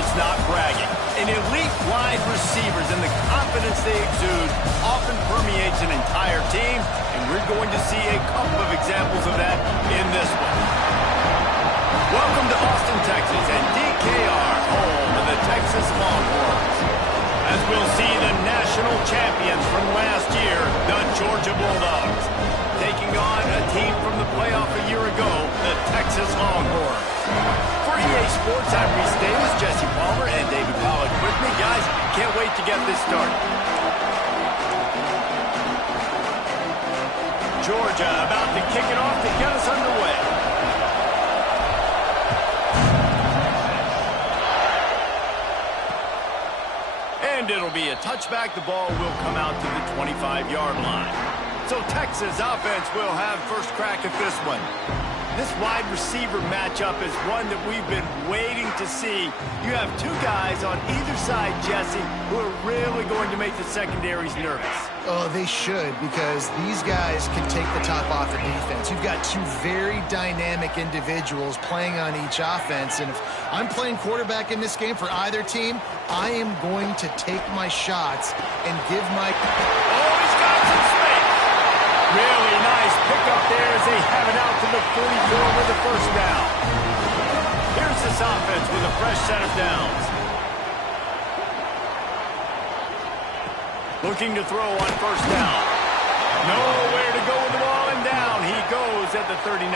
It's not bragging. An elite wide receivers and the confidence they exude often permeates an entire team, and we're going to see a couple of examples of that in this one. Welcome to Austin, Texas, and DKR, home of the Texas Longhorns. As we'll see the national champions from last year, the Georgia Bulldogs, taking on a team from the playoff a year ago, the Texas Longhorns. For EA Sports, I'm Reese Davis, Jesse Palmer, and David Pollack with me. Guys, can't wait to get this started. Georgia about to kick it off to get us underway. And it'll be a touchback. The ball will come out to the 25-yard line. So Texas offense will have first crack at this one. This wide receiver matchup is one that we've been waiting to see. You have two guys on either side, Jesse, who are really going to make the secondaries nervous. Oh, they should, because these guys can take the top off the defense. You've got two very dynamic individuals playing on each offense, and if I'm playing quarterback in this game for either team, I am going to take my shots and give my... Oh, he's got some space. Really nice pickup there as they have it out to the 44 with the first down. Here's this offense with a fresh set of downs. Looking to throw on first down. Nowhere to go with the ball, and down he goes at the 39.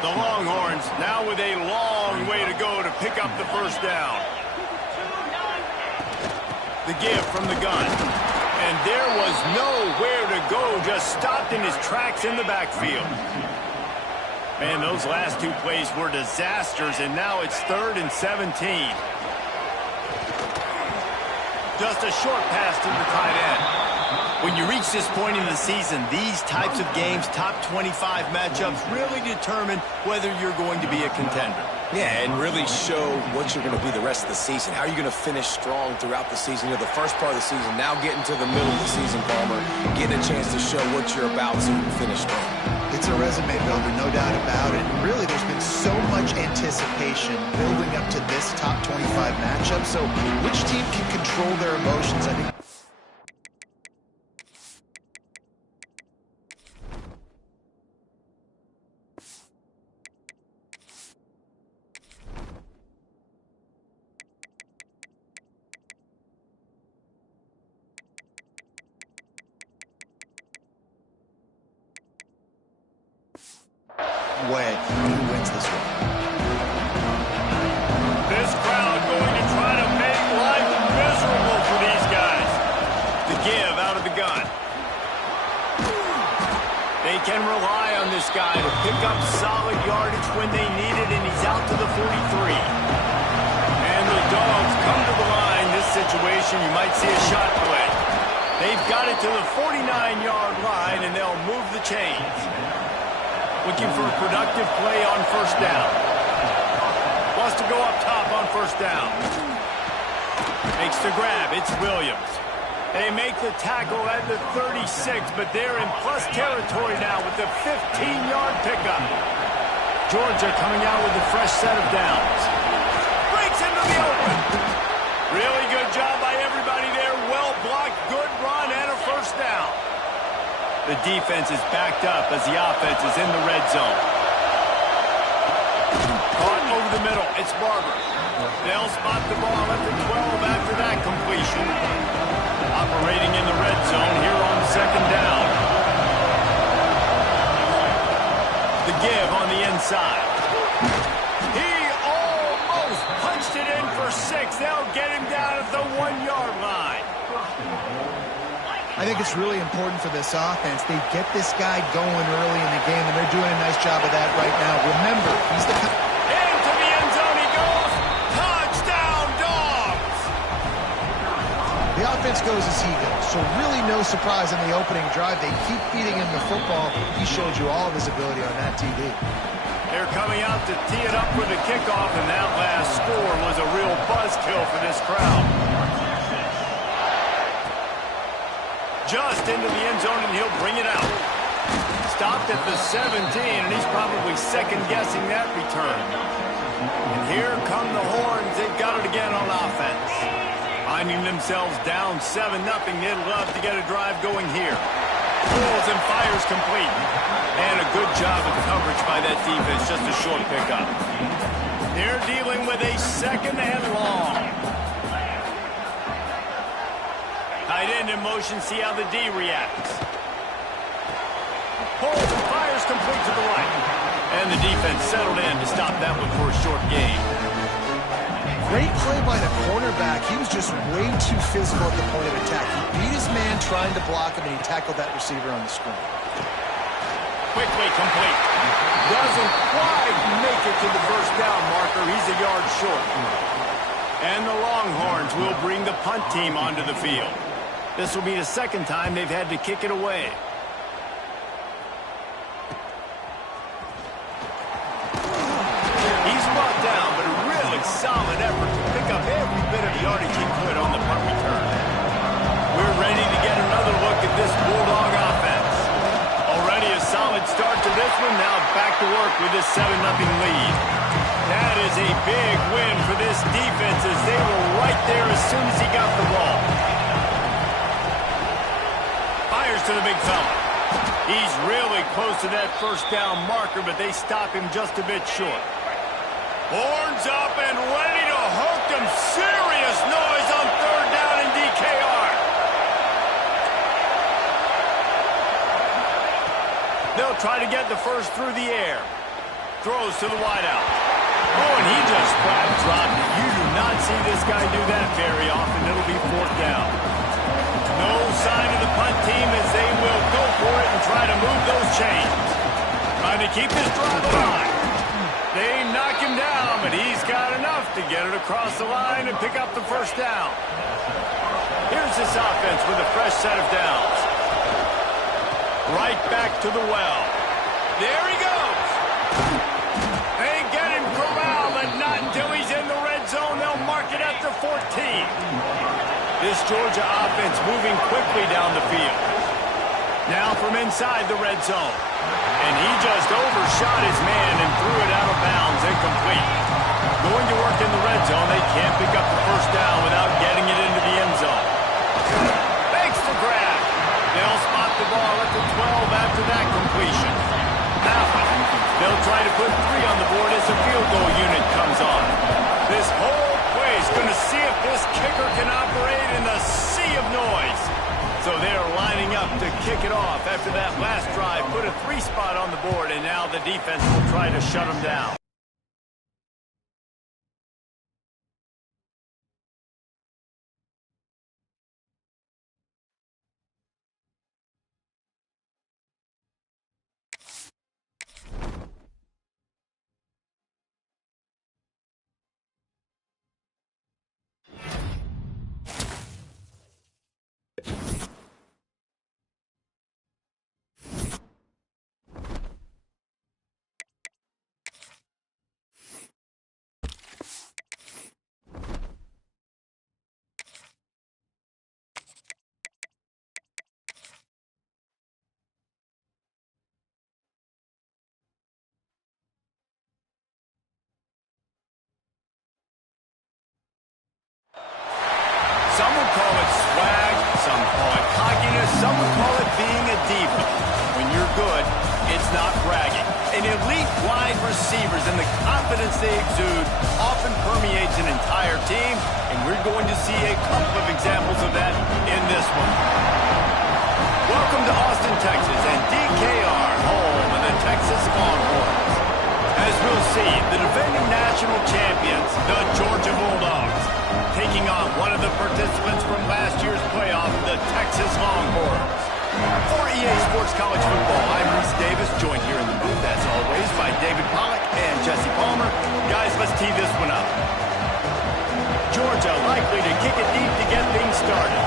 The Longhorns now with a long way to go to pick up the first down. The give from the gun. And there was nowhere to go, just stopped in his tracks in the backfield. Man, those last two plays were disasters, and now it's 3rd and 17. Just a short pass to the tight end. When you reach this point in the season, these types of games, top 25 matchups, really determine whether you're going to be a contender. Yeah, and really show what you're going to be the rest of the season. How are you going to finish strong throughout the season? You know, the first part of the season, now getting to the middle of the season, Palmer, getting a chance to show what you're about so you can finish strong. It's a resume builder, no doubt about it. And really, there's been so much anticipation building up to this top 25 matchup. So which team can control their emotions, I think. Way who wins this one. This crowd going to try to make life miserable for these guys. The give out of the gun. They can rely on this guy to pick up solid yardage when they need it, and he's out to the 43. And the Dogs come to the line. This situation, you might see a shot play. They've got it to the 49-yard line, and they'll move the chains. Looking for a productive play on first down. Wants to go up top on first down. Makes the grab. It's Williams. They make the tackle at the 36, but they're in plus territory now with the 15-yard pickup. Georgia coming out with a fresh set of downs. Breaks into the open. Really good job by everybody there. Well blocked, good run, and a first down. The defense is backed up as the offense is in the red zone. Caught over the middle. It's Barber. They'll spot the ball at the 12 after that completion. Operating in the red zone here on second down. The give on the inside. He almost punched it in for 6. They'll get him down at the 1-yard line. I think it's really important for this offense. They get this guy going early in the game, and they're doing a nice job of that right now. Remember, he's the... Into the end zone he goes. Touchdown, Dogs! The offense goes as he goes, so really no surprise in the opening drive. They keep feeding him the football. He showed you all of his ability on that TD. They're coming out to tee it up for the kickoff, and that last score was a real buzzkill for this crowd. Just into the end zone, and he'll bring it out. Stopped at the 17, and he's probably second-guessing that return. And Here come the horns. They've got it again on offense. Finding themselves down 7-0. They'd love to get a drive going here. Pulls and fires complete. And a good job of coverage by that defense. Just a short pickup. They're dealing with a 2nd and long. Tight end in motion. See how the D reacts. Pulls and fires complete to the right. And the defense settled in to stop that one for a short gain. Great play by the cornerback. He was just way too physical at the point of attack. He beat his man trying to block him, and he tackled that receiver on the screen. Quickly complete. Doesn't quite make it to the first down marker. He's a yard short. And the Longhorns will bring the punt team onto the field. This will be the 2nd time they've had to kick it away. He's brought down, but a really solid effort to pick up every bit of yardage he could on the punt return. We're ready to get another look at this Bulldog offense. Already a solid start to this one. Now back to work with this 7-0 lead. That is a big win for this defense as they were right there as soon as he got the ball. Fires to the big fella. He's really close to that first down marker, but they stop him just a bit short. Horns up and ready to hook them. Serious noise on 3rd down in DKR. They'll try to get the first through the air. Throws to the wideout. Oh, and he just flat dropped it. You do not see this guy do that very often. It'll be 4th down. No sign of the punt team as they will go for it and try to move those chains. Trying to keep this drive alive. They knock him down, but he's got enough to get it across the line and pick up the first down. Here's this offense with a fresh set of downs. Right back to the well. There he goes. They get him corralled, but not until he's in the red zone. They'll mark it at the 14. This Georgia offense moving quickly down the field. Now from inside the red zone. And he just overshot his man and threw it out of bounds, incomplete. Going to work in the red zone, they can't pick up the first down without getting it into the end zone. Makes the grab. They'll spot the ball at the 12 after that completion. Now, they'll try to put 3 on the board as the field goal unit comes on. This whole play is going to see if this kicker can operate in the sea of noise. So they're lining up to kick it off after that last drive. Put a 3 spot on the board, and now the defense will try to shut them down. Some would call it swag, some call it cockiness, some would call it being a diva. When you're good, it's not bragging. An elite wide receivers and the confidence they exude often permeates an entire team, and we're going to see a couple of examples of that in this one. Welcome to Austin, Texas, and DKR, home of the Texas Longhorns. As we'll see, the defending national champions, the Georgia Bulldogs, taking on one of the participants from last year's playoff, the Texas Longhorns. For EA Sports College Football, I'm Reese Davis, joined here in the booth, as always, by David Pollack and Jesse Palmer. Guys, let's tee this one up. Georgia likely to kick it deep to get things started.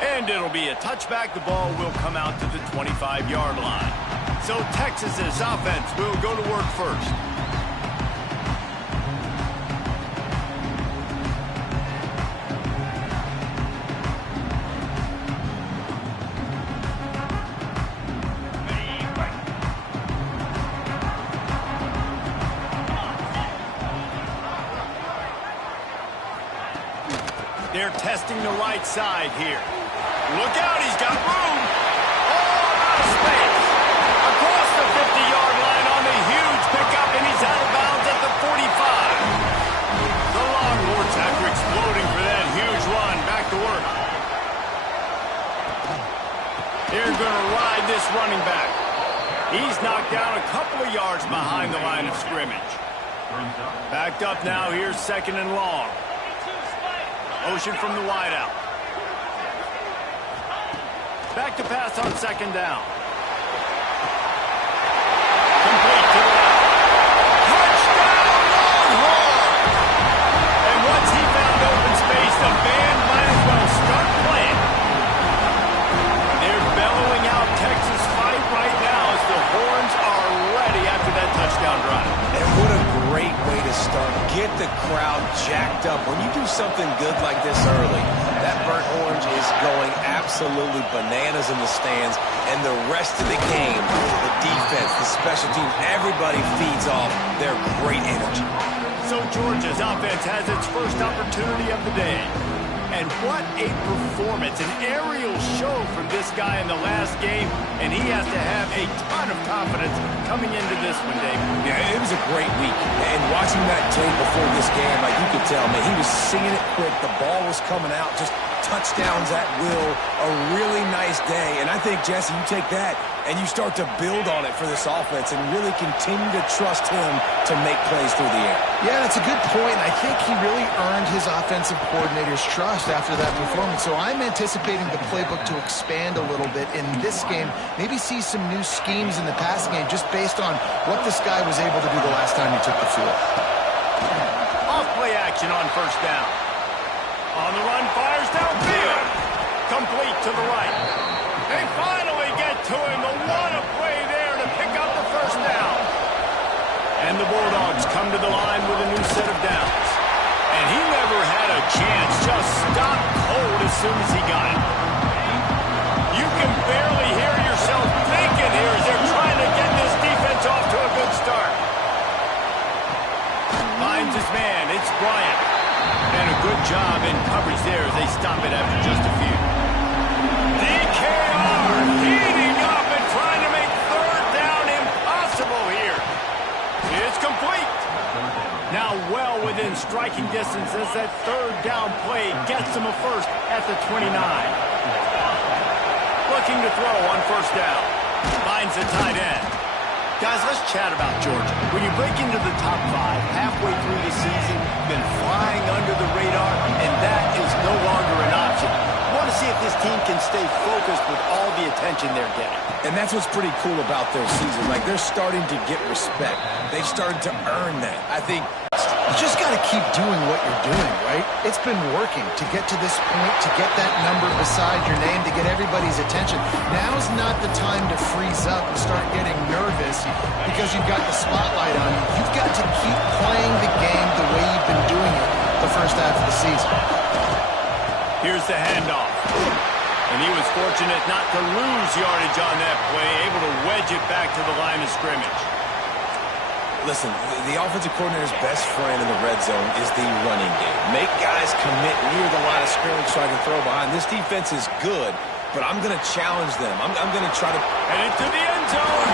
And it'll be a touchback. The ball will come out to the 25-yard line. So Texas's offense will go to work first. testing the right side here. Look out, he's got room. Oh, out of space. Across the 50-yard line on the huge pickup, and he's out of bounds at the 45. The Longhorns, after exploding for that huge run, back to work. They're going to ride this running back. He's knocked down a couple of yards behind the line of scrimmage. Backed up now, here's 2nd and long. Motion from the wideout. Back to pass on 2nd down. Complete to the left. Touchdown, Longhorns! And once he found open space, the band might as well start playing. They're bellowing out Texas fight right now as the Horns are ready after that touchdown drive. And what a great way to start. Get the crowd jacked up. When you do something good like this early, that burnt orange is going absolutely bananas in the stands. And the rest of the game, the defense, the special teams, everybody feeds off their great energy. So Georgia's offense has its first opportunity of the day. And what a performance, an aerial show from this guy in the last game, and he has to have a ton of confidence coming into this one, Dave. Yeah, it was a great week, and watching that tape before this game, like you could tell, man, he was singing it quick, the ball was coming out, just touchdowns at will, a really nice day, and I think, Jesse, you take that and you start to build on it for this offense and really continue to trust him to make plays through the air. Yeah, that's a good point. I think he really earned his offensive coordinator's trust after that performance. So I'm anticipating the playbook to expand a little bit in this game, maybe see some new schemes in the passing game just based on what this guy was able to do the last time he took the field. Off play action on 1st down. On the run, fires downfield. Complete to the right. They finally get to him. What a play there to pick up the 1st down. And the Bulldogs come to the line with a new set of downs. And he never had a chance. Just stopped cold as soon as he got it. You can barely hear yourself thinking here as they're trying to get this defense off to a good start. Finds his man. It's Bryant. And a good job in coverage there as they stop it after just a few. DKR heating up and trying to make 3rd down impossible here. It's complete. Now well within striking distance as that 3rd down play gets him a first at the 29. Looking to throw on 1st down. Finds the tight end. Guys, let's chat about Georgia. When you break into the top 5 halfway through the season, you've been flying under the radar, and that is no longer an option. You want to see if this team can stay focused with all the attention they're getting. And that's what's pretty cool about their season. Like, they're starting to get respect. They've started to earn that. I think you just got to keep doing what you're doing, right? It's been working to get to this point, to get that number beside your name, to get everybody's attention. Now's not the time to freeze up and start getting nervous because you've got the spotlight on you. You've got to keep playing the game the way you've been doing it the first half of the season. Here's the handoff. And he was fortunate not to lose yardage on that play, able to wedge it back to the line of scrimmage. Listen, the offensive coordinator's best friend in the red zone is the running game. Make guys commit near the line of scrimmage so I can throw behind. This defense is good, but I'm going to challenge them. I'm going to try to... And into the end zone.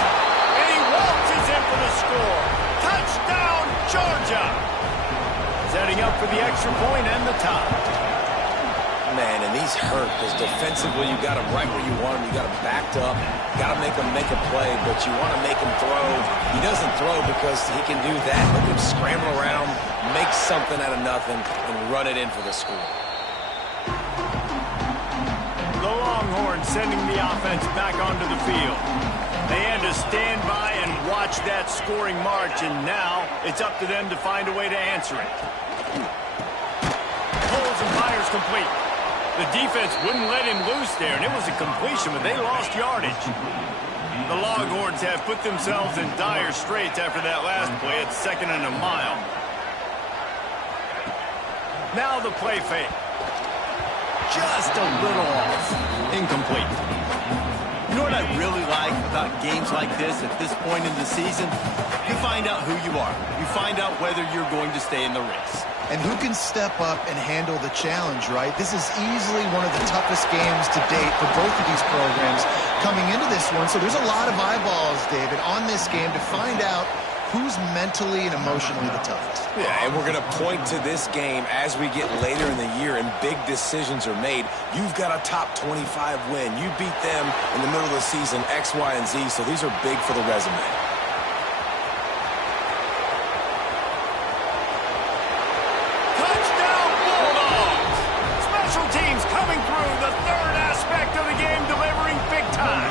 And he waltzes in for the score. Touchdown, Georgia. Setting up for the extra point and the tie. Man, and these hurt because defensively you got him right where you want him. You got him backed up. Got to make him make a play, but you want to make him throw. He doesn't throw because he can do that. Look at him scramble around, make something out of nothing, and run it in for the score. The Longhorns sending the offense back onto the field. They had to stand by and watch that scoring march, and now it's up to them to find a way to answer it. Pulls and fires complete. The defense wouldn't let him loose there, and it was a completion, but they lost yardage. The Longhorns have put themselves in dire straits after that last play. It's 2nd and a mile. Now the play fake. Just a little off. Incomplete. You know what I really like about games like this at this point in the season? You find out who you are. You find out whether you're going to stay in the race. and who can step up and handle the challenge, right? This is easily one of the toughest games to date for both of these programs coming into this one. So there's a lot of eyeballs, David, on this game to find out who's mentally and emotionally the toughest. Yeah, and we're going to point to this game as we get later in the year and big decisions are made. You've got a top 25 win. You beat them in the middle of the season, X, Y, and Z, so these are big for the resume. Touchdown, Bulldogs! Special teams coming through, the third aspect of the game, delivering big time.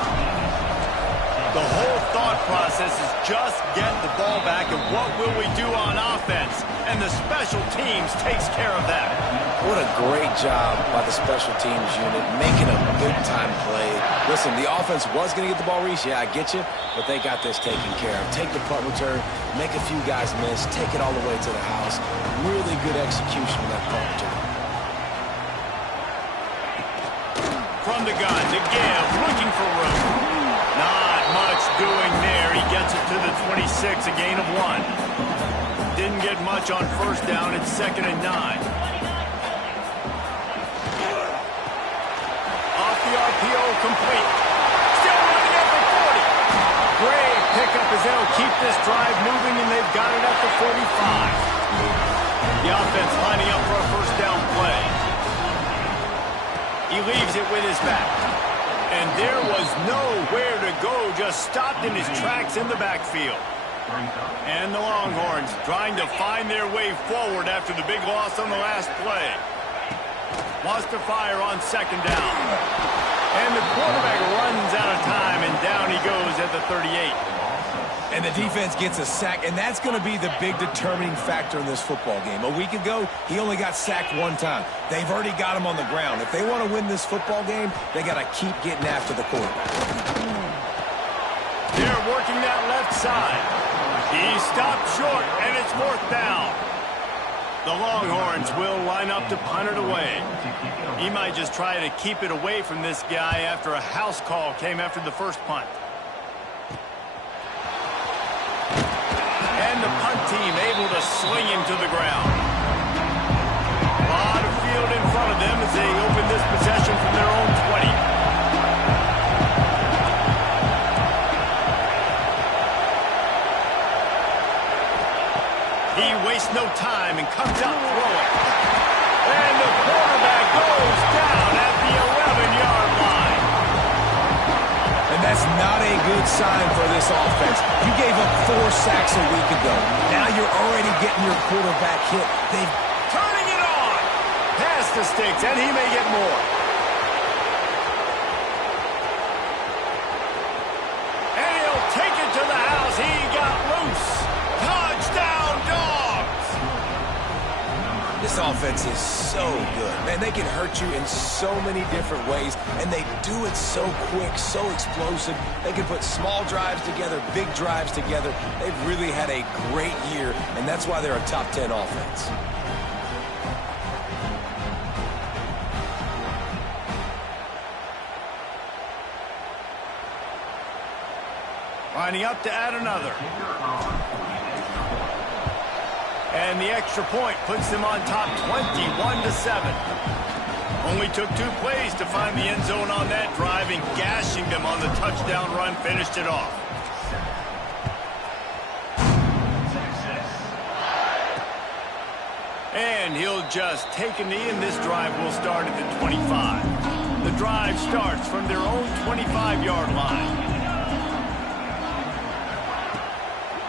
The whole thought process is just get the ball back and what will we do on offense? And the special teams takes care of that. What a great job by the special teams unit, making a big-time play. Listen, the offense was going to get the ball, Reese. Yeah, I get you, but they got this taken care of. Take the punt return, make a few guys miss, take it all the way to the house. Really good execution of that punt return. From the gun to give, looking for room. Not much doing there. He gets it to the 26, a gain of 1. Didn't get much on first down. It's 2nd and 9. Off the RPO, complete. Still running at the 40. Great pickup as they'll keep this drive moving, and they've got it at the 45. The offense lining up for a first down play. He leaves it with his back. And there was nowhere to go, just stopped in his tracks in the backfield. And the Longhorns trying to find their way forward after the big loss on the last play. Wants to fire on 2nd down. And the quarterback runs out of time, and down he goes at the 38. And the defense gets a sack, and that's going to be the big determining factor in this football game. A week ago, he only got sacked 1 time. They've already got him on the ground. If they want to win this football game, they got to keep getting after the quarterback. They're working that left side. He stopped short, and it's 4th down. The Longhorns will line up to punt it away. He might just try to keep it away from this guy after a house call came after the first punt. And the punt team able to sling him to the ground. A lot of field in front of them as they open this possession from their own 20. He wastes no time and comes out throwing. And the quarterback goes down at the 11-yard line. And that's not a good sign for this offense. You gave up 4 sacks a week ago. Now you're already getting your quarterback hit. They've turning it on. Pass the sticks, and he may get more. And he'll take it to the house. He got loose. Touchdown, Dogs. This offense is so good. Man, they can hurt you in so many different ways, and they do it so quick, so explosive. They can put small drives together, big drives together. They've really had a great year, and that's why they're a top 10 offense. Lining up to add another. And the extra point puts them on top 21-7. Only took 2 plays to find the end zone on that drive, and gashing them on the touchdown run finished it off. And he'll just take a knee, and this drive will start at the 25. The drive starts from their own 25-yard line.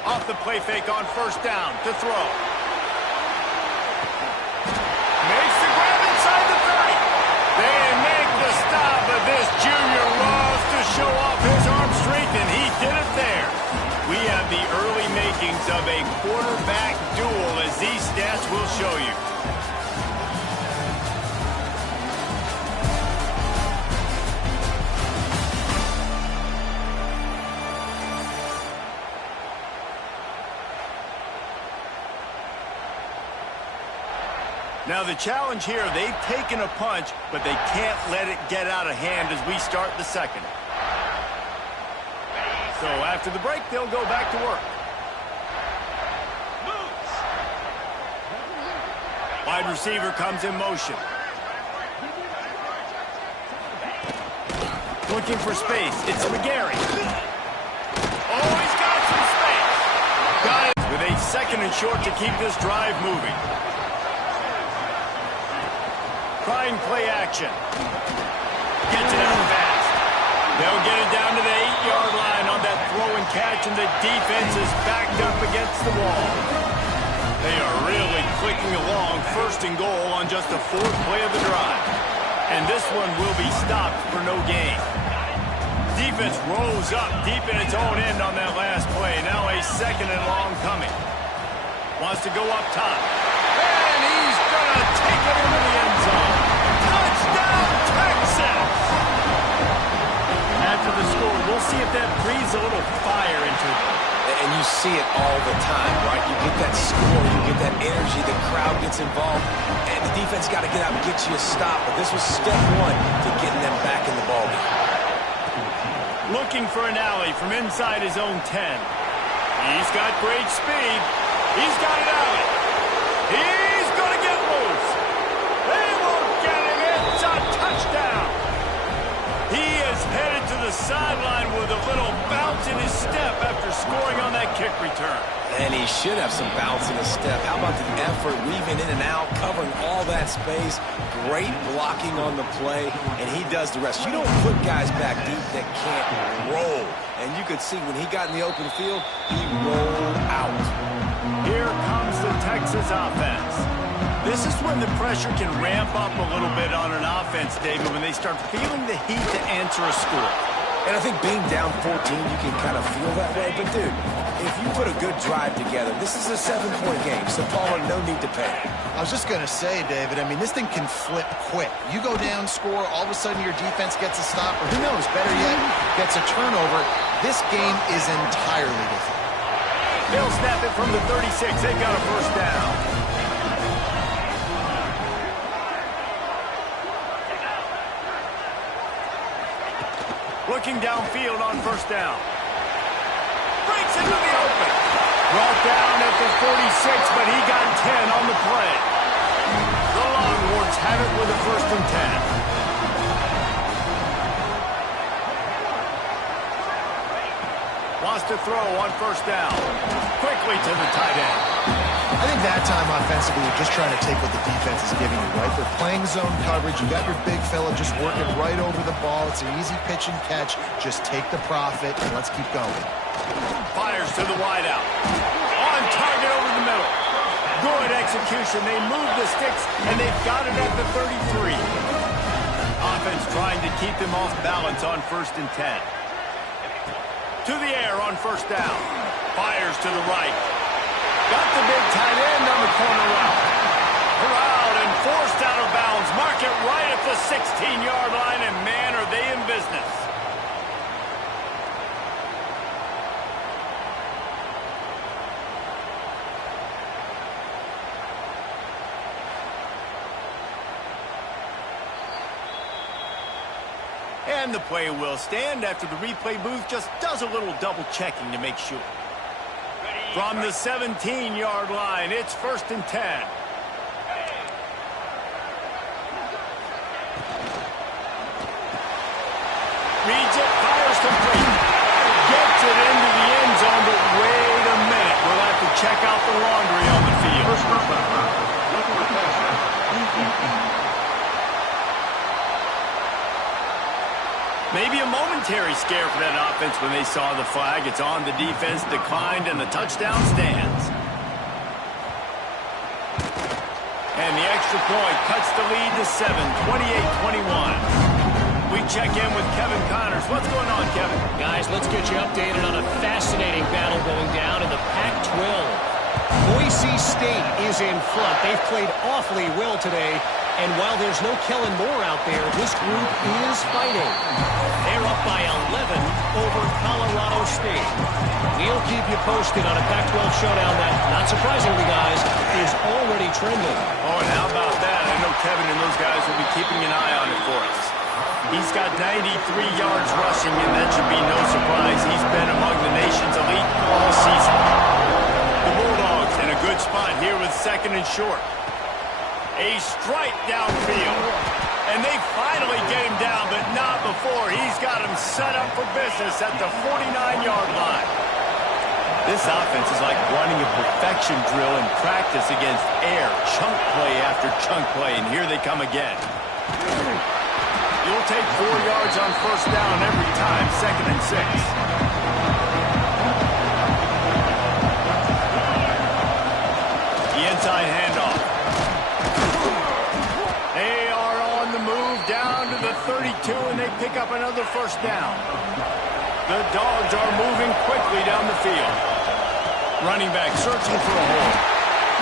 Off the play fake on first down to throw. Makes the grab inside the 30. They make the stop, but this junior loves to show off his arm strength, and he did it there. We have the early makings of a quarterback duel, as these stats will show you. Now the challenge here, they've taken a punch, but they can't let it get out of hand as we start the second. So after the break, they'll go back to work. Wide receiver comes in motion. Looking for space. It's McGarry. Oh, he's got some space. Got it with a 2nd and short to keep this drive moving. Trying play action. Gets it out fast. They'll get it down to the 8-yard line on that throw and catch, and the defense is backed up against the wall. They are really clicking along, 1st and goal on just the 4th play of the drive. And this one will be stopped for no gain. Defense rose up deep in its own end on that last play. Now a 2nd and long coming. Wants to go up top. And he's going to take it into the end zone. Touchdown, Texas! After the score, we'll see if that breathes a little fire into them. And you see it all the time, right? You get that score, you get that energy, the crowd gets involved, and the defense got to get out and get you a stop. But this was step 1 to getting them back in the ballgame. Looking for an alley from inside his own 10. He's got great speed. He's got an alley. He's going to get loose. They won't get him. It's a touchdown. He is headed to the sideline with a little bounce in his step after scoring on that kick return. And he should have some bounce in his step. How about the effort, weaving in and out, covering all that space. Great blocking on the play, and he does the rest. You don't put guys back deep that can't roll. And you could see when he got in the open field, he rolled out. Here comes the Texas offense. This is when the pressure can ramp up a little bit on an offense, David, when they start feeling the heat to answer a score. And I think being down 14, you can kind of feel that way. But, dude, if you put a good drive together, this is a 7-point game. So, Paul, no need to panic. I was just going to say, David, I mean, this thing can flip quick. You go down, score, all of a sudden your defense gets a stop, or who knows, better yet, gets a turnover. This game is entirely different. They'll snap it from the 36. They've got a 1st down. Looking downfield on 1st down. Breaks into the open. Brought down at the 46, but he got 10 on the play. The Longhorns have it with a 1st and 10. Wants to throw on 1st down. Quickly to the tight end. I think that time offensively, you're just trying to take what the defense is giving you, right? They're playing zone coverage. You got your big fella just working right over the ball. It's an easy pitch and catch. Just take the profit, and let's keep going. Fires to the wideout. On target over the middle. Good execution. They move the sticks, and they've got it at the 33. Offense trying to keep them off balance on 1st and 10. To the air on 1st down. Fires to the right. Got the big tight end on the corner route. Corralled and forced out of bounds. Mark it right at the 16-yard line, and man, are they in business. And the play will stand after the replay booth just does a little double checking to make sure. From the 17-yard line, it's 1st and 10. Reads it, fires complete. Gets it into the end zone, but wait a minute. We'll have to check out the laundry on the field. Maybe a momentary scare for that offense when they saw the flag. It's on, the defense declined, and the touchdown stands. And the extra point cuts the lead to 7, 28-21. We check in with Kevin Connors. What's going on, Kevin? Guys, let's get you updated on a fascinating battle going down in the Pac-12. Boise State is in front. They've played awfully well today. And while there's no Kellen Moore out there, this group is fighting. They're up by 11 over Colorado State. We'll keep you posted on a Pac-12 showdown that, not surprisingly, guys, is already trending. Oh, and how about that? I know Kevin and those guys will be keeping an eye on it for us. He's got 93 yards rushing, and that should be no surprise. He's been among the nation's elite all season. The Bulldogs in a good spot here with 2nd and short. A strike downfield. And they finally get him down, but not before. He's got him set up for business at the 49-yard line. This offense is like running a perfection drill in practice against air. Chunk play after chunk play, and here they come again. You'll take 4 yards on first down every time, 2nd and 6. The inside handoff. They are on the move down to the 32, and they pick up another first down. The Dogs are moving quickly down the field. Running back searching for a hole.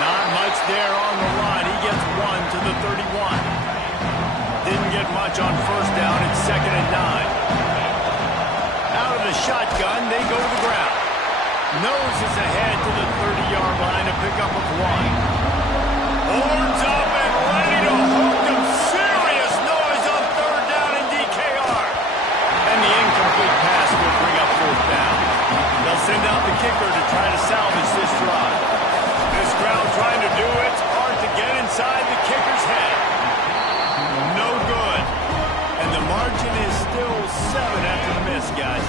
Not much there on the run. He gets 1 to the 31. Didn't get much on first down. It's 2nd and 9. Out of the shotgun, they go to the ground. Noses ahead to the 30-yard line to pick up a 1. Horns up and ready to hook them. Serious noise on 3rd down in DKR. And the incomplete pass will bring up 4th down. They'll send out the kicker to try to salvage this drive. This crowd trying to do its part to get inside the kicker's head. No good. And the margin is still 7 after the miss, guys.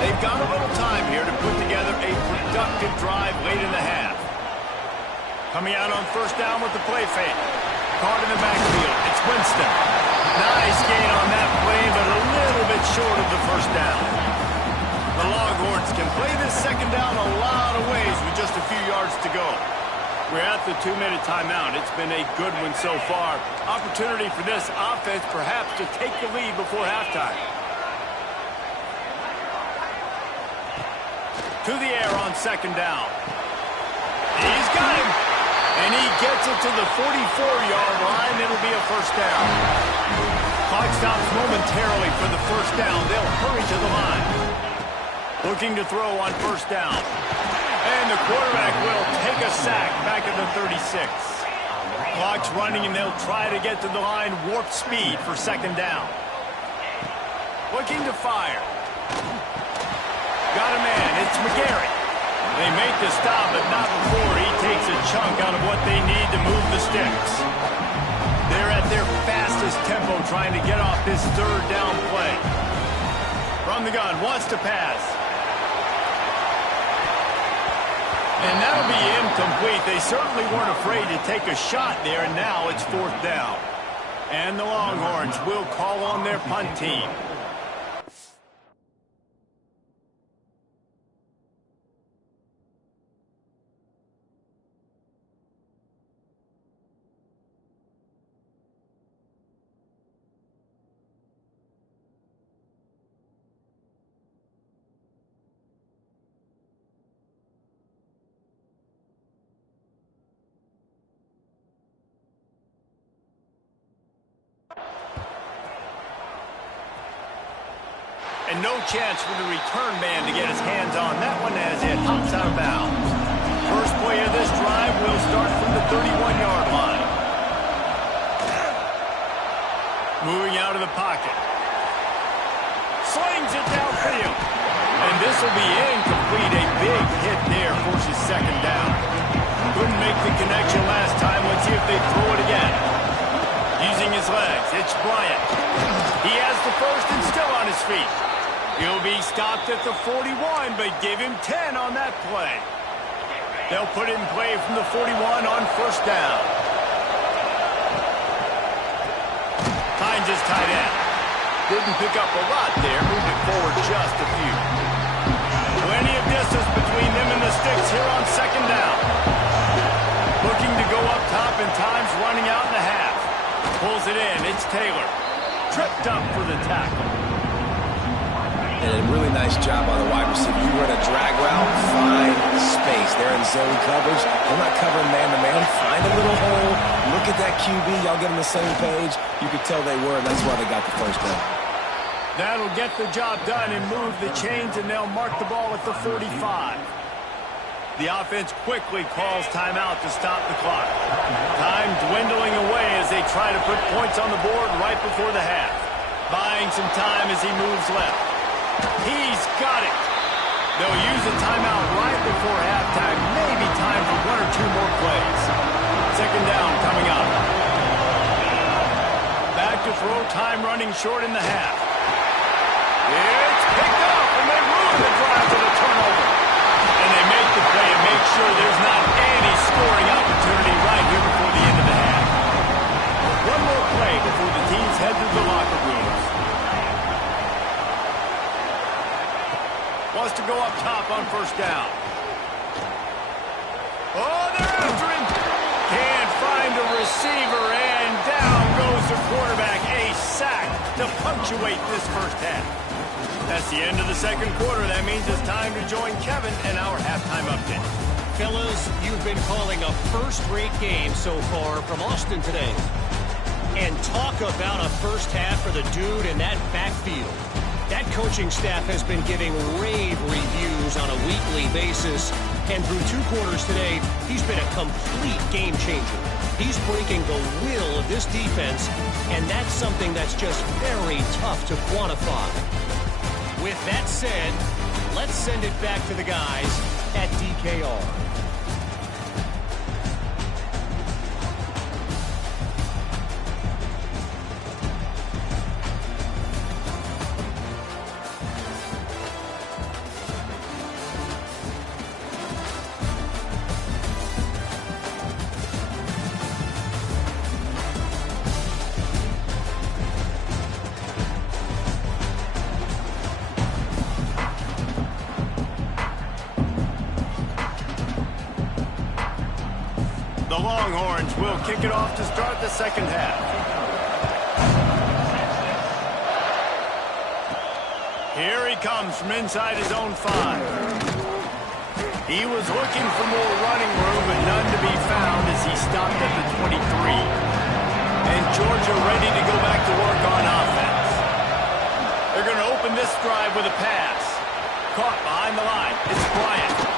They've got a little time here to put together a productive drive late in the half. Coming out on first down with the play fake. Caught in the backfield. It's Winston. Nice gain on that play, but a little bit short of the first down. The Longhorns can play this second down a lot of ways with just a few yards to go. We're at the 2-minute timeout. It's been a good one so far. Opportunity for this offense perhaps to take the lead before halftime. To the air on second down. He's got him. And he gets it to the 44-yard line. It'll be a first down. Clock stops momentarily for the first down. They'll hurry to the line. Looking to throw on first down. And the quarterback will take a sack back at the 36. Clock's running, and they'll try to get to the line warp speed for second down. Looking to fire. Got a man. It's McGarry. They make the stop, but not before he takes a chunk out of what they need to move the sticks. They're at their fastest tempo trying to get off this 3rd down play. From the gun, wants to pass. And that'll be incomplete. They certainly weren't afraid to take a shot there, and now it's 4th down. And the Longhorns will call on their punt team. And no chance for the return man to get his hands on that one as it hops out of bounds. First play of this drive will start from the 31-yard line. Moving out of the pocket. Slings it downfield. And this will be incomplete. A big hit there forces second down. Couldn't make the connection last time. Let's see if they throw it again. Using his legs, it's Bryant. He has the first and still on his feet. He'll be stopped at the 41, but give him 10 on that play. They'll put it in play from the 41 on first down. Finds his tight end. Didn't pick up a lot there, moved it forward just a few. Plenty of distance between them and the sticks here on second down. Looking to go up top, and time's running out in the half. Pulls it in, it's Taylor. Tripped up for the tackle. And a really nice job on the wide receiver. You run a drag route, find space. They're in zone coverage. They're not covering man-to-man. Find a little hole. Look at that QB. Y'all get on the same page. You could tell they were, and that's why they got the first down. That'll get the job done and move the chains, and they'll mark the ball at the 45. The offense quickly calls timeout to stop the clock. Time dwindling away as they try to put points on the board right before the half. Buying some time as he moves left. He's got it. They'll use a timeout right before halftime. Maybe time for 1 or 2 more plays. Second down coming up. throw time running short in the half. It's picked up, and they ruin the drive with a turnover. And they make the play and make sure there's not any scoring opportunity right here before the end of the half. One more play before the teams head to the locker rooms. Wants to go up top on first down. Oh, they're after him. Can't find a receiver, and down goes the quarterback. A sack to punctuate this first half. That's the end of the second quarter. That means it's time to join Kevin and our halftime update. Fellas, you've been calling a first-rate game so far from Austin today. And talk about a first half for the dude in that backfield. That coaching staff has been giving rave reviews on a weekly basis. And through 2 quarters today, he's been a complete game changer. He's breaking the will of this defense, and that's something that's just very tough to quantify. With that said, let's send it back to the guys at DKR. The Longhorns will kick it off to start the second half. Here he comes from inside his own 5. He was looking for more running room, but none to be found as he stopped at the 23. And Georgia ready to go back to work on offense. They're going to open this drive with a pass. Caught behind the line. It's Bryant.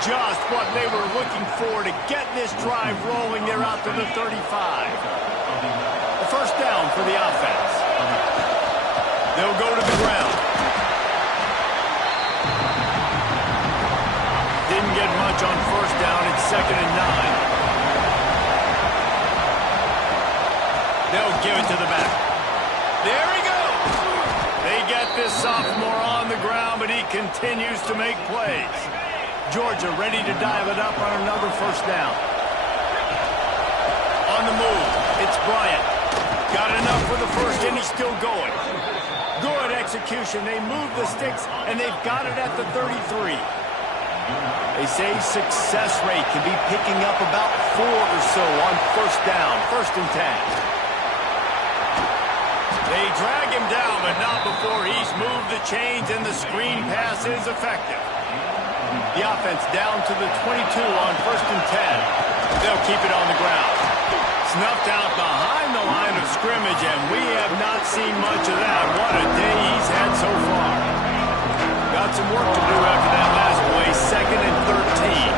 Just what they were looking for to get this drive rolling. They're out to the 35. A first down for the offense. They'll go to the ground. Didn't get much on first down. It's 2nd and 9. They'll give it to the back. There he goes. They get this sophomore on the ground, but he continues to make plays. Georgia ready to dial it up on another first down. On the move, it's Bryant. Got enough for the first, and he's still going. Good execution. They move the sticks, and they've got it at the 33. They say success rate can be picking up about 4 or so on first down, 1st and 10. They drag him down, but not before he's moved the chains, and the screen pass is effective. The offense down to the 22 on 1st and 10. They'll keep it on the ground. Snuffed out behind the line of scrimmage, and we have not seen much of that. What a day he's had so far. Got some work to do after that last play, 2nd and 13.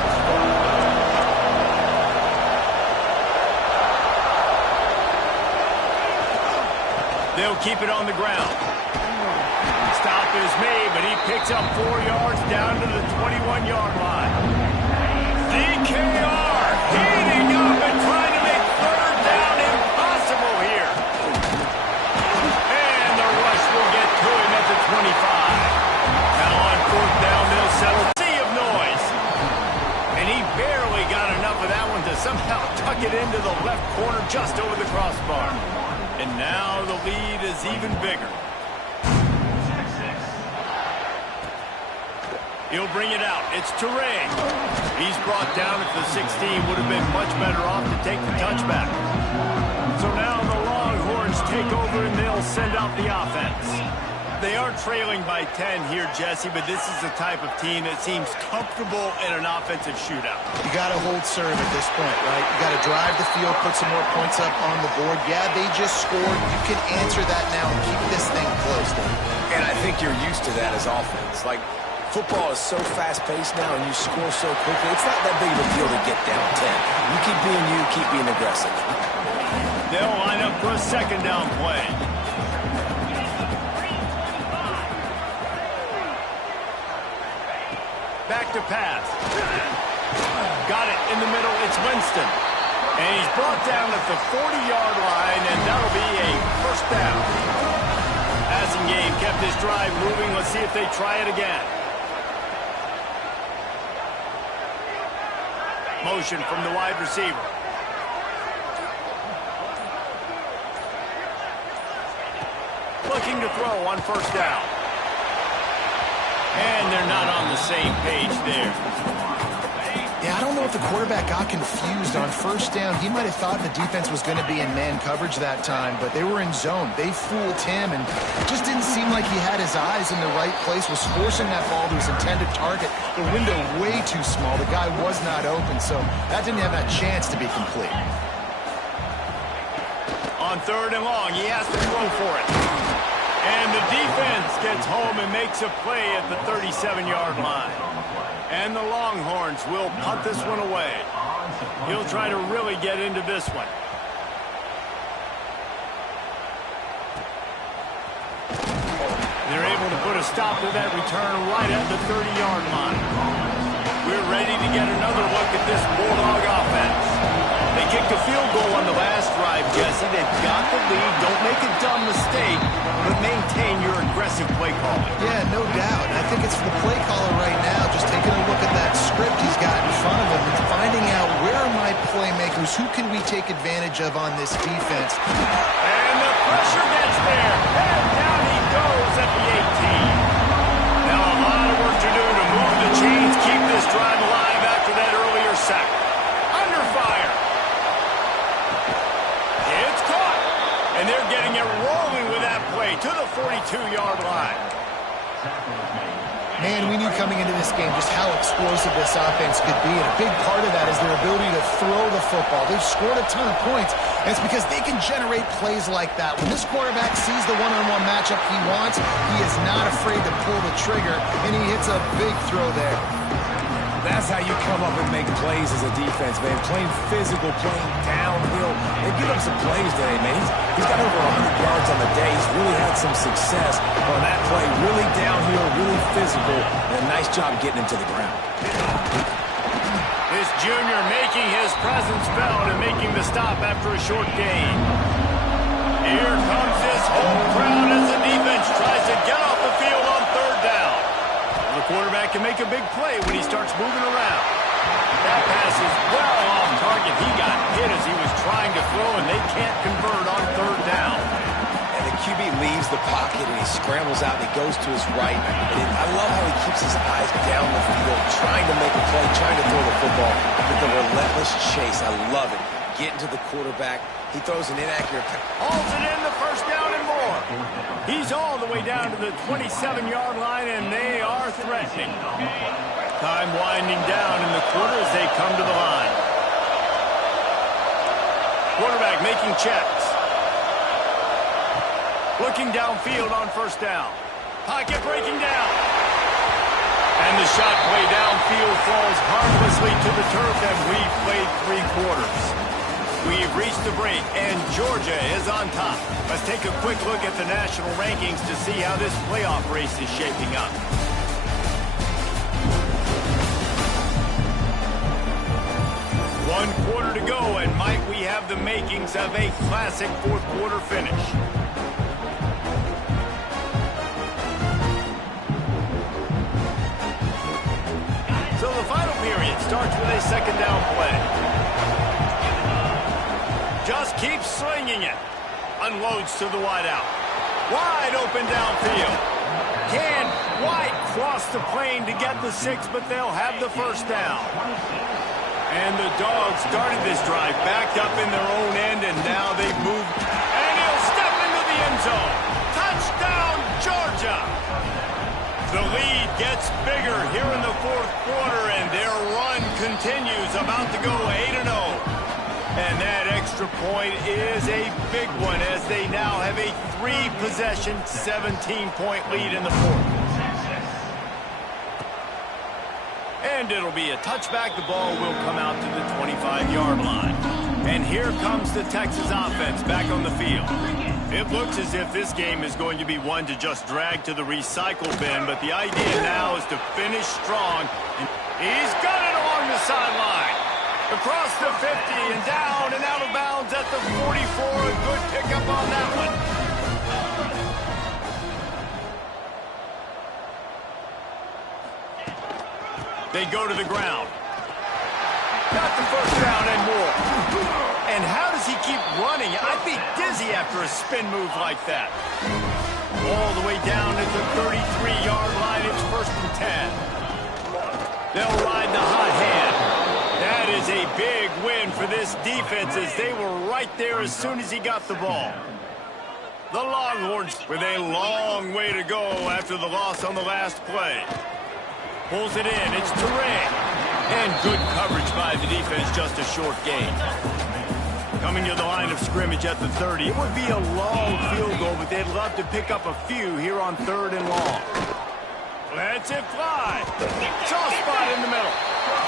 They'll keep it on the ground. Stop is made, but he picks up 4 yards down to the 21-yard line. DKR heating up and trying to make 3rd down impossible here. And the rush will get to him at the 25. Now on 4th down, they'll settle. Sea of noise. And he barely got enough of that one to somehow tuck it into the left corner just over the crossbar. And now the lead is even bigger. He'll bring it out. It's Turay. He's brought down at the 16. Would have been much better off to take the touchback. So now the Longhorns take over, and they'll send out the offense. They are trailing by 10 here, Jesse, but this is the type of team that seems comfortable in an offensive shootout. You got to hold serve at this point, right? You got to drive the field, put some more points up on the board. Yeah, they just scored. You can answer that now and keep this thing close. And I think you're used to that as offense. Like, football is so fast-paced now, and you score so quickly. It's not that big of a deal to get down 10. You keep being aggressive. They'll line up for a 2nd down play. Back to pass. Got it in the middle. It's Winston. And he's brought down at the 40-yard line, and that'll be a first down. Passing game kept this drive moving. Let's see if they try it again. Motion from the wide receiver. Looking to throw on first down. And they're not on the same page there. Yeah, I don't know if the quarterback got confused on first down. He might have thought the defense was going to be in man coverage that time, but they were in zone. They fooled him, and it just didn't seem like he had his eyes in the right place, was forcing that ball to his intended target. The window way too small. The guy was not open, so that didn't have that chance to be complete. On third and long, he has to throw for it. And the defense gets home and makes a play at the 37-yard line. And the Longhorns will punt this one away. He'll try to really get into this one. They're able to put a stop to that return right at the 30-yard line. We're ready to get another look at this Bulldog offense. They kicked a field goal on the last drive, Jesse. They've got the lead. Don't make a dumb mistake, but maintain your aggressive play calling. Yeah, no doubt. I think it's for the play caller right now, just taking a look at that script he's got in front of him and finding out where are my playmakers, who can we take advantage of on this defense. And the pressure gets there. And down he goes at the 18. Now a lot of work to do to move the chains, keep this drive alive after that earlier sack. Under fire. It's caught. And they're getting it rolling with that play to the 42-yard line. Man, we knew coming into this game just how explosive this offense could be, and a big part of that is their ability to throw the football. They've scored a ton of points, and it's because they can generate plays like that. When this quarterback sees the one-on-one matchup he wants, he is not afraid to pull the trigger, and he hits a big throw there. That's how you come up and make plays as a defense, man. Playing physical, playing downhill. They give up some plays today, man. He's got over 100 yards on the day. He's really had some success on that play. Really downhill, really physical, and a nice job getting him to the ground. This junior making his presence felt and making the stop after a short gain. Here comes this whole crowd as the defense tries to get off the field on third down. The quarterback can make a big play when he starts moving around. That pass is well off target. He got hit as he was trying to throw, and they can't convert on third down. And the QB leaves the pocket, and he scrambles out, and he goes to his right. And I love how he keeps his eyes down the field, trying to make a play, trying to throw the football with the relentless chase. I love it. Getting to the quarterback. He throws an inaccurate pass. Hauls it in, the first down and more. He's all the way down to the 27-yard line, and they are threatening. Time winding down in the quarter as they come to the line. Quarterback making checks. Looking downfield on first down. Pocket breaking down. And the shot play downfield falls harmlessly to the turf, and we've played 3 quarters. We've reached the break, and Georgia is on top. Let's take a quick look at the national rankings to see how this playoff race is shaping up. One quarter to go, and might we have the makings of a classic fourth quarter finish. So the final period starts with a second down play. Just keeps slinging it. Unloads to the wideout. Wide open downfield. Can White cross the plane to get the 6, but they'll have the first down. And the Dogs started this drive backed up in their own end, and now they've moved. And he'll step into the end zone. Touchdown, Georgia. The lead gets bigger here in the fourth quarter, and their run continues, about to go 8-0. And that extra point is a big one as they now have a 3-possession, 17-point lead in the fourth. And it'll be a touchback. The ball will come out to the 25-yard line. And here comes the Texas offense back on the field. It looks as if this game is going to be one to just drag to the recycle bin, but the idea now is to finish strong. And he's got it along the sideline. Across the 50 and down and out of bounds at the 44. A good pickup on that one. They go to the ground. Got the first down and more. And how does he keep running? I'd be dizzy after a spin move like that. All the way down at the 33-yard line. It's 1st and 10. They'll ride the hot hand. That is a big win for this defense as they were right there as soon as he got the ball. The Longhorns with a long way to go after the loss on the last play. Pulls it in. It's Turay. And good coverage by the defense, just a short gain. Coming to the line of scrimmage at the 30. It would be a long field goal, but they'd love to pick up a few here on 3rd and long. Lets it fly. Soft spot in the middle.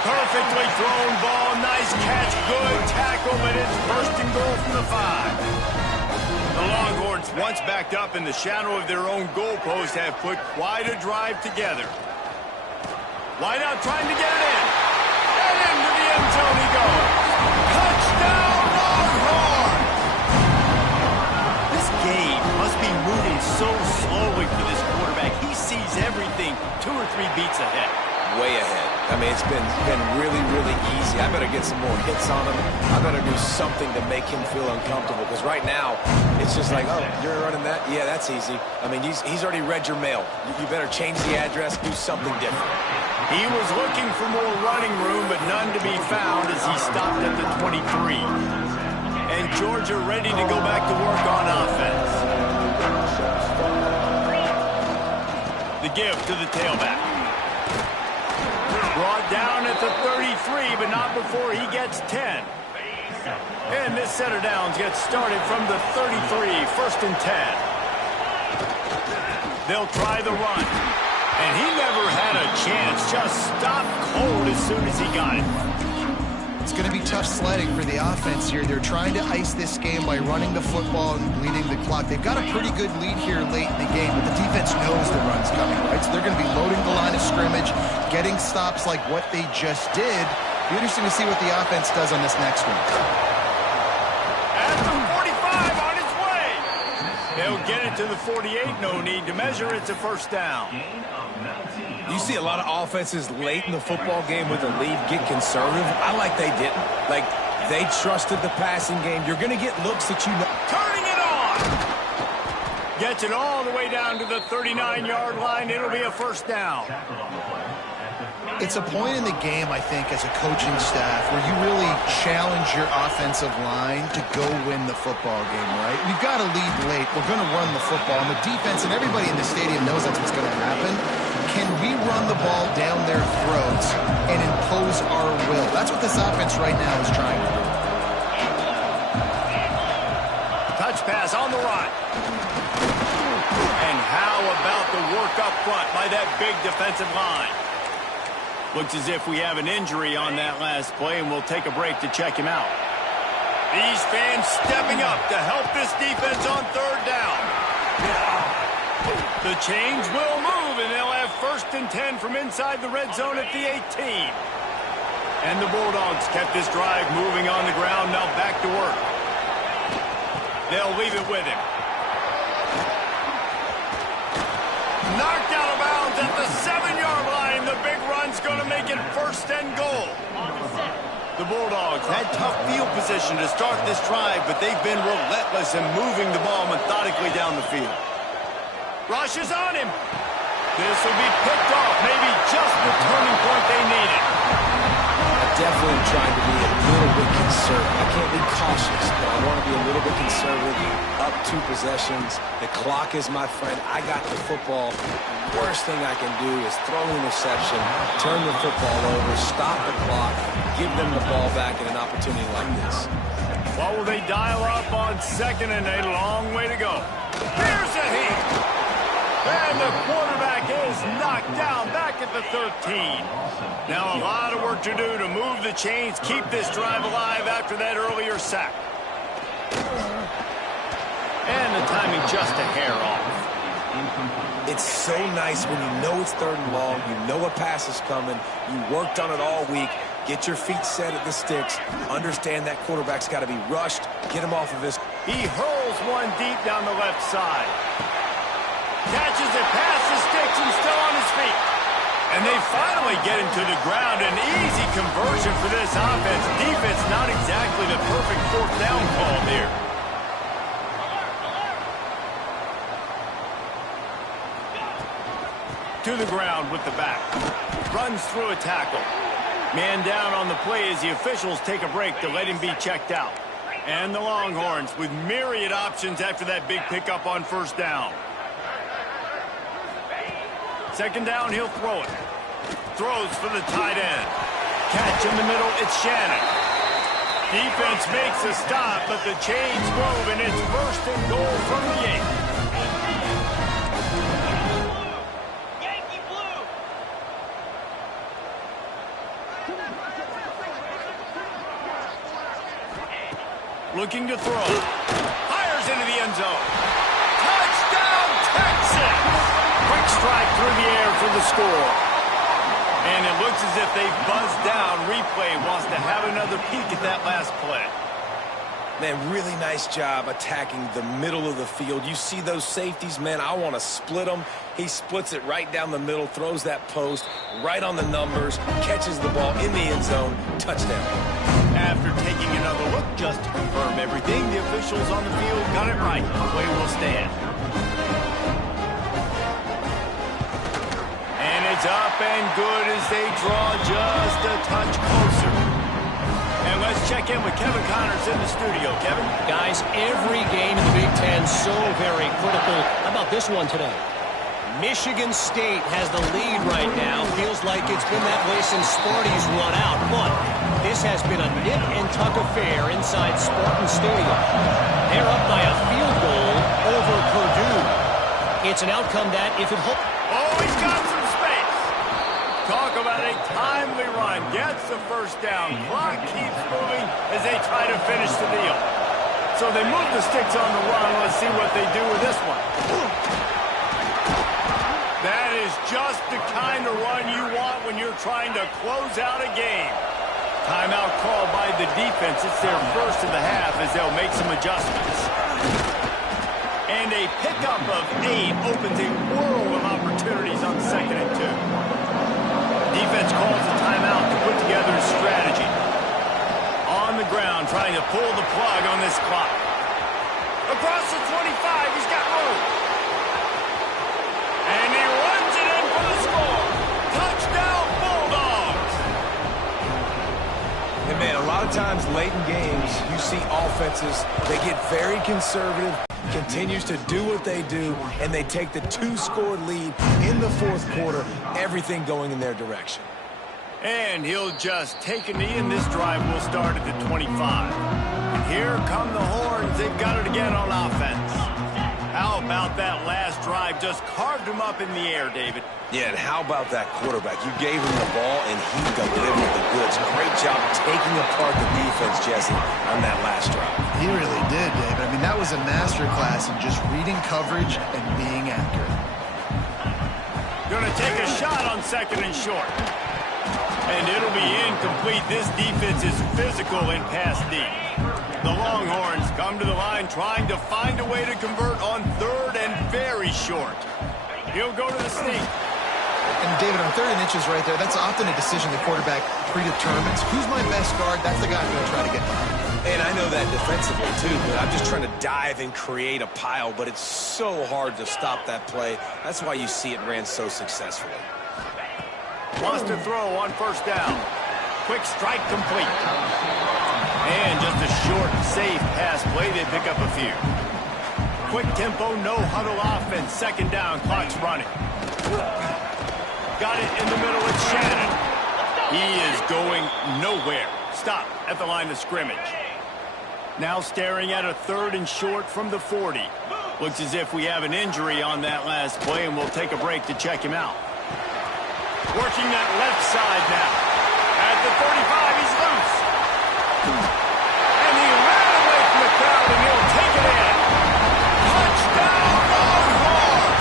Perfectly thrown ball. Nice catch. Good tackle, but it's 1st and goal from the 5. The Longhorns, once backed up in the shadow of their own goalpost, have put quite a drive together. Wideout trying to get it in. And into the end zone he goes. Touchdown, Longhorns! This game must be moving so slowly for this quarterback. He sees everything 2 or 3 beats ahead. Way ahead. I mean, it's been really, really easy. I better get some more hits on him. I better do something to make him feel uncomfortable. Because right now, it's just like, oh, you're running that? Yeah, that's easy. I mean, he's already read your mail. You better change the address, do something different. He was looking for more running room, but none to be found as he stopped at the 23. And Georgia ready to go back to work on offense. The give to the tailback. Brought down at the 33, but not before he gets 10. And this set of downs gets started from the 33, 1st and 10. They'll try the run. And he never had a chance, just stopped cold as soon as he got it. It's going to be tough sledding for the offense here. They're trying to ice this game by running the football and bleeding the clock. They've got a pretty good lead here late in the game, but the defense knows the run's coming, right? So they're going to be loading the line of scrimmage, getting stops like what they just did. Be interesting to see what the offense does on this next one. At the 45 on its way. They'll get it to the 48. No need to measure. It's a 1st down. You see a lot of offenses late in the football game with a lead get conservative. I like they didn't. Like, they trusted the passing game. You're going to get looks that you know. Turning it on. Gets it all the way down to the 39-yard line. It'll be a 1st down. It's a point in the game, I think, as a coaching staff where you really challenge your offensive line to go win the football game, right? We've got to lead late. We're going to run the football. And the defense and everybody in the stadium knows that's what's going to happen. Can we run the ball down their throats and impose our will? That's what this offense right now is trying to do. Touch pass on the run. And how about the work up front by that big defensive line? Looks as if we have an injury on that last play, and we'll take a break to check him out. These fans stepping up to help this defense on 3rd down. The chains will move, and they'll have 1st and 10 from inside the red zone at the 18. And the Bulldogs kept this drive moving on the ground, now back to work. They'll leave it with him. Knocked out of bounds at the 7-yard line. The big run's going to make it 1st and goal. The Bulldogs had tough field position to start this drive, but they've been relentless in moving the ball methodically down the field. Rush is on him. This will be picked off. Maybe just the turning point they needed. Definitely trying to be a little bit conservative. I can't be cautious, but I want to be a little bit conservative. Up 2 possessions. The clock is my friend. I got the football. The worst thing I can do is throw an interception, turn the football over, stop the clock, give them the ball back in an opportunity like this. What will they dial up on 2nd and a long way to go? Here's a hit. And the quarterback is knocked down back at the 13. Now a lot of work to do to move the chains, keep this drive alive after that earlier sack. And the timing just a hair off. It's so nice when you know it's 3rd and long, you know a pass is coming, you worked on it all week, Get your feet set at the sticks. Understand that quarterback's got to be rushed. Get him off of his. He hurls one deep down the left side. Catches it past the sticks and still on his feet. And they finally get him to the ground. An easy conversion for this offense. Defense not exactly the perfect fourth down call there. To the ground with the back. Runs through a tackle. Man down on the play as the officials take a break to let him be checked out. And the Longhorns with myriad options after that big pickup on first down. Second down, he'll throw it. Throws for the tight end. Catch in the middle, it's Shannon. Defense makes a stop, but the chains move, and it's first and goal from the 8. Looking to throw. Fires into the end zone. Touchdown, Texas! Quick strike through the air for the score. And it looks as if they've buzzed down. Replay wants to have another peek at that last play. Man, really nice job attacking the middle of the field. You see those safeties, man, I want to split them. He splits it right down the middle, throws that post, right on the numbers, catches the ball in the end zone, touchdown. After taking another look just to confirm everything, the officials on the field got it right. Play will stand. And it's up and good as they draw just a touch closer. And let's check in with Kevin Connors in the studio. Kevin? Guys, every game in the Big Ten so very critical. How about this one today? Michigan State has the lead right now. Feels like it's been that way since Sparty's run out. But this has been a nip-and-tuck affair inside Spartan Stadium. They're up by a field goal over Purdue. It's an outcome that, if it holds... Oh, he's got some space. Talk about a timely run. Gets the first down. Clock keeps moving as they try to finish the deal. So they move the sticks on the run. Let's see what they do with this one. That is just the kind of run you want when you're trying to close out a game. Timeout called by the defense. It's their first of the half as they'll make some adjustments. And a pickup of 8 opens a world of opportunities on second and 2. Defense calls a timeout to put together a strategy. On the ground, trying to pull the plug on this clock. Across the 25, he's got room. And he runs it in for the score. Touchdown, Bulldogs. And man, a lot of times late in games, you see offenses, they get very conservative, continues to do what they do, and they take the 2-score lead in the fourth quarter, everything going in their direction. And he'll just take a knee, and this drive will start at the 25. And here come the Horns. They've got it again on offense. How about that last drive? Just carved him up in the air, David. Yeah, and how about that quarterback? You gave him the ball, and he delivered the goods. Great job taking apart the defense, Jesse, on that last drive. He really did, David. I mean, that was a masterclass in just reading coverage and being accurate. Going to take a shot on second and short. And it'll be incomplete. This defense is physical in pass D. The Longhorns come to the line trying to find a way to convert on third and very short. He'll go to the sneak. And David, on third and inches right there, that's often a decision the quarterback predetermines. Who's my best guard? That's the guy I'm going to try to get behind. And I know that defensively, too, but I'm just trying to dive and create a pile, but it's so hard to stop that play. That's why you see it ran so successfully. Wants to throw on first down. Quick strike complete. And just a short, safe pass play. They pick up a few. Quick tempo, no huddle offense. Second down, clock's running. Got it in the middle with Shannon. He is going nowhere. Stop at the line of scrimmage. Now staring at a third and short from the 40. Looks as if we have an injury on that last play, and we'll take a break to check him out. Working that left side now. At the 35, he's loose. And he ran away from the crowd, and he'll take it in. Touchdown, Longhorns!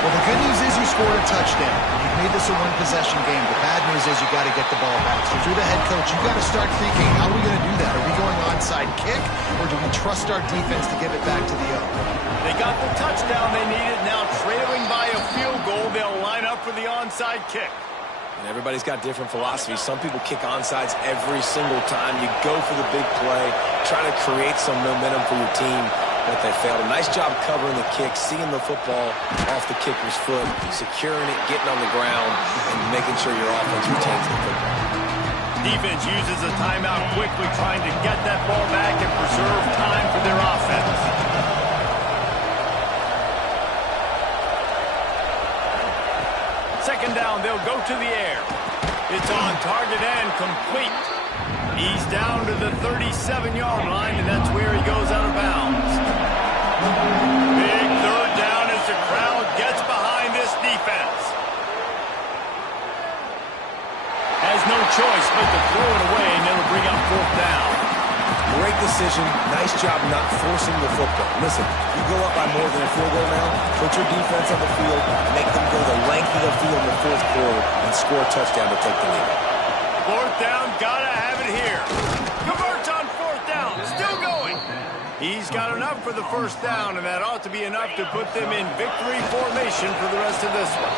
Well, the good news is you scored a touchdown. You've made this a one-possession game. The bad news is you got to get the ball back. So if you're the head coach, you got to start thinking, how are we going to do that? Are we going onside kick, or do we trust our defense to give it back to the O? They got the touchdown they needed. Now trailing by a field goal, they'll line up for the onside kick. And everybody's got different philosophies. Some people kick onsides every single time. You go for the big play, try to create some momentum for your team, but they failed. A nice job covering the kick, seeing the football off the kicker's foot, securing it, getting on the ground, and making sure your offense retains the football. Defense uses a timeout quickly, trying to get that ball back and preserve time for their offense. Second down, they'll go to the air. It's on target and complete. He's down to the 37-yard line, and that's where he goes out of bounds. Big third down as the crowd gets behind this defense. Has no choice but to throw it away, and it'll bring up fourth down. Great decision. Nice job not forcing the football. Listen, you go up by more than a field goal now, put your defense on the field, make them go the length of the field in the fourth quarter, and score a touchdown to take the lead. Fourth down, gotta have it here. Converts on fourth down, still going. He's got enough for the first down, and that ought to be enough to put them in victory formation for the rest of this one.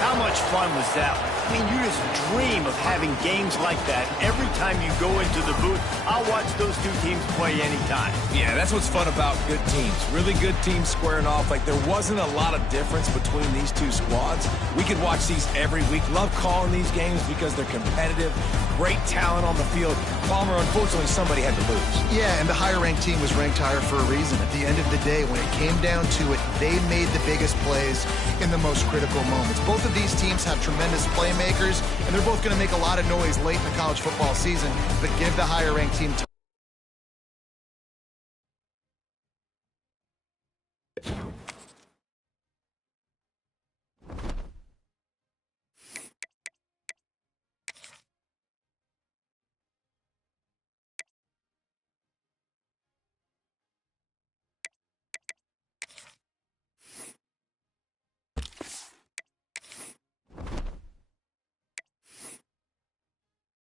How much fun was that one? I mean, you just dream of having games like that every time you go into the booth. I'll watch those two teams play anytime. Yeah, that's what's fun about good teams. Really good teams squaring off. Like, there wasn't a lot of difference between these two squads. We could watch these every week. Love calling these games because they're competitive. Great talent on the field. Palmer, unfortunately, somebody had to lose. Yeah, and the higher-ranked team was ranked higher for a reason. At the end of the day, when it came down to it, they made the biggest plays in the most critical moments. Both of these teams have tremendous playmakers, and they're both going to make a lot of noise late in the college football season, but give the higher-ranked team time.